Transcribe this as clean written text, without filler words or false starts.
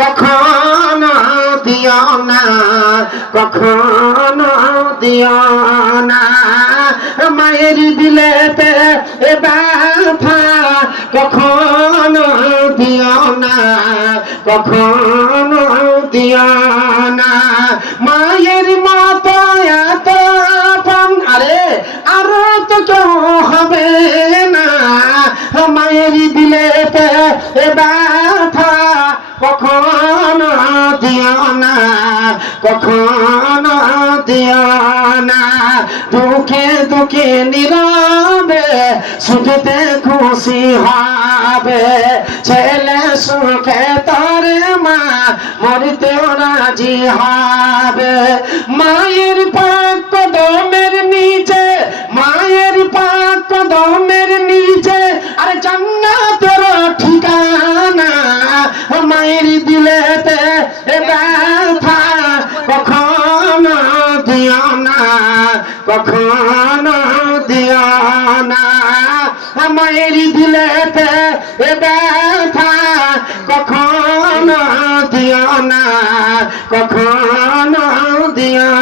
কখনো দিও না, কখনো দিও না। মায়ের দিলেতে এ ব্যথা কখনো দিও না, কখনো দিও না। মায়ের মতো এত আপন আরে আরো তো কেউ হবে না। মায়ের দিলেতে এ ব্যথা কখনো দিও না, কখনো দিও না। দুঃখে দুঃখে নীরবে, সুখেতে খুশি হবে। ছেলে সুখে তোর মা মরিতেও রাজি হবে। মায়ের পাক কদমের নিচে, মায়ের পাক কদমের নিচে আরে জান্নাতের ঠিকানা। মায়ের দিলেতে এ ব্যথা কখনো দিও না, কখনো দিও না। মায়ের দিলেতে এ ব্যথা কখনো দিও না, কখনো দিও